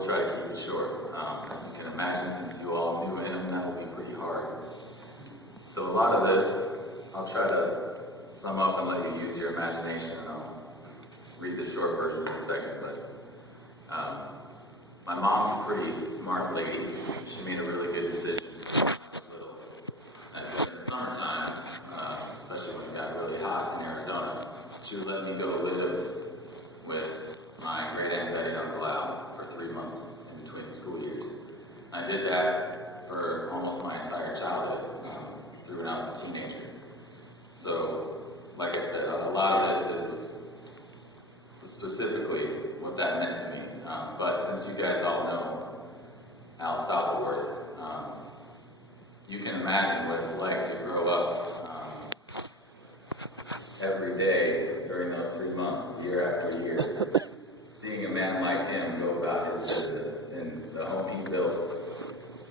will try to keep it short. As you can imagine, since you all knew him, that will be pretty hard. So a lot of this, I'll try to sum up and let you use your imagination, and I'll read the short version in a second. But my mom's a pretty smart lady. She made a really good decision when I was little. And in the summertime, especially when it got really hot in Arizona, she would let me go live with my great aunt Betty and Uncle Al for 3 months in between school years. I did that for almost my entire childhood, through when I was a teenager. So, like I said, a lot of this is specifically what that meant to me. But since you guys all know Al Stoppleworth, you can imagine what it's like to grow up every day during those 3 months, year after year, seeing a man like him go about his business in the home he built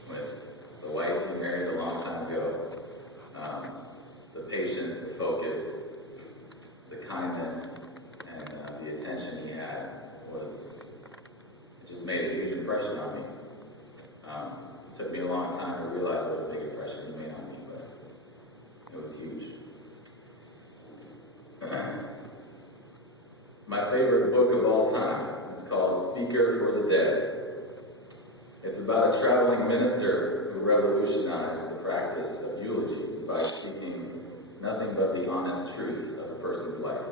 with the wife he married a long time ago. The patience, the focus, the kindness, and the attention he had it just made a huge impression on me. It took me a long time to realize what a big impression he made on me, but it was huge. My favorite book of all time is called Speaker for the Dead. It's about a traveling minister who revolutionized the practice of eulogies by speaking nothing but the honest truth of a person's life.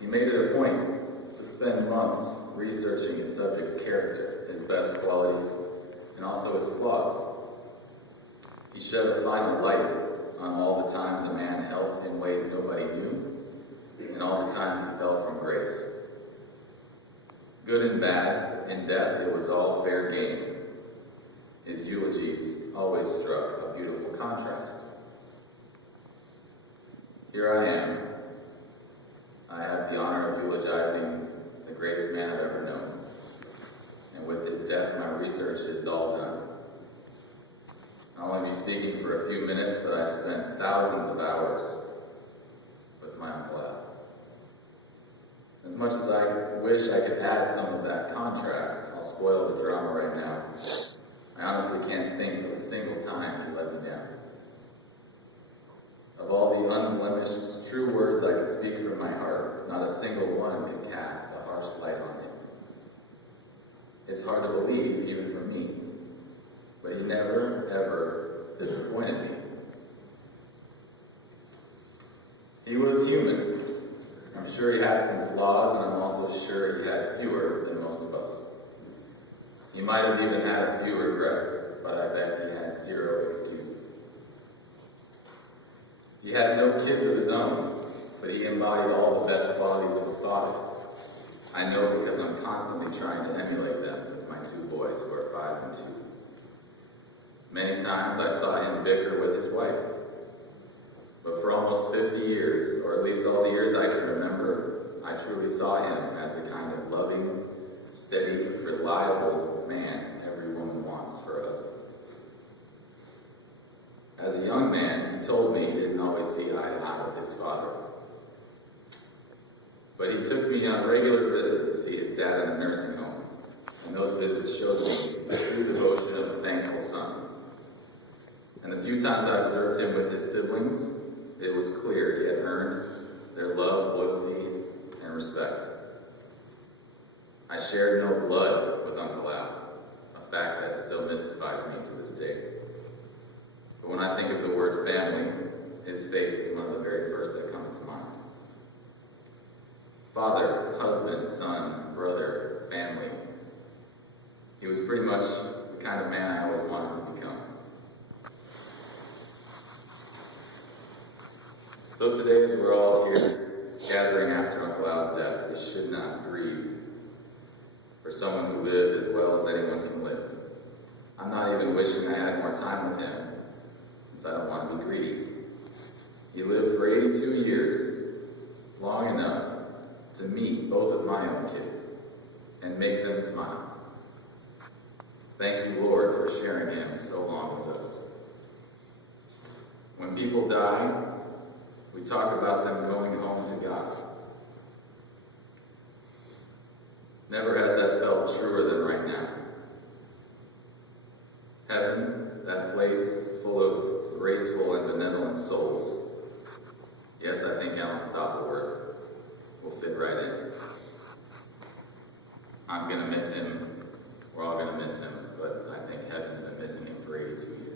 He made it a point to spend months researching his subject's character, his best qualities, and also his flaws. He shed a final light on all the times a man helped in ways nobody knew, and all the times he fell from grace. Good and bad, in depth, it was all fair game. His eulogies always struck a beautiful contrast. Here I am. I have the honor of eulogizing the greatest man I've ever known. And with his death, my research is all done. I'll only be speaking for a few minutes, but I spent thousands of hours with my Uncle Al. As much as I wish I could add some of that contrast, I'll spoil the drama right now. I honestly can't think of a single time he let me down. Of all the unblemished, true words I could speak from my heart, not a single one could cast a harsh light on him. It's hard to believe, even for me, but he never, ever disappointed me. He was human. I'm sure he had some flaws, and I'm also sure he had fewer than most of us. He might have even had a few regrets, but I bet he had zero excuses. He had no kids of his own, but he embodied all the best qualities of a father. I know because I'm constantly trying to emulate them with my 2 boys who are 5 and 2. Many times I saw him bicker with his wife. But for almost 50 years, or at least all the years I can remember, I truly saw him as the kind of loving, steady, reliable man every woman wants for a husband. As a young man, he told me he didn't always see eye to eye with his father. But he took me on regular visits to see his dad in a nursing home, and those visits showed me the true devotion of a thankful son. And the few times I observed him with his siblings, it was clear he had earned their love, loyalty, and respect. I shared no blood with Uncle Al, a fact that still mystifies me to this day. But when I think of the word family, his face is one of the very first that comes to mind. Father, husband, son, brother, family. He was pretty much the kind of man I always wanted to become. So today, as we're all here gathering after Uncle Al's death, we should not grieve for someone who lived as well as anyone can live. I'm not even wishing I had more time with him, since I don't want to be greedy. He lived for 82 years, long enough to meet both of my own kids and make them smile. Thank you, Lord, for sharing him so long with us. When people die, we talk about them going home to God. Never has that felt felt truer than right now. Heaven, that place full of graceful and benevolent souls. Yes, I think Alan Stoppelworth will fit right in. I'm going to miss him. We're all going to miss him, but I think heaven's been missing him for 82 years.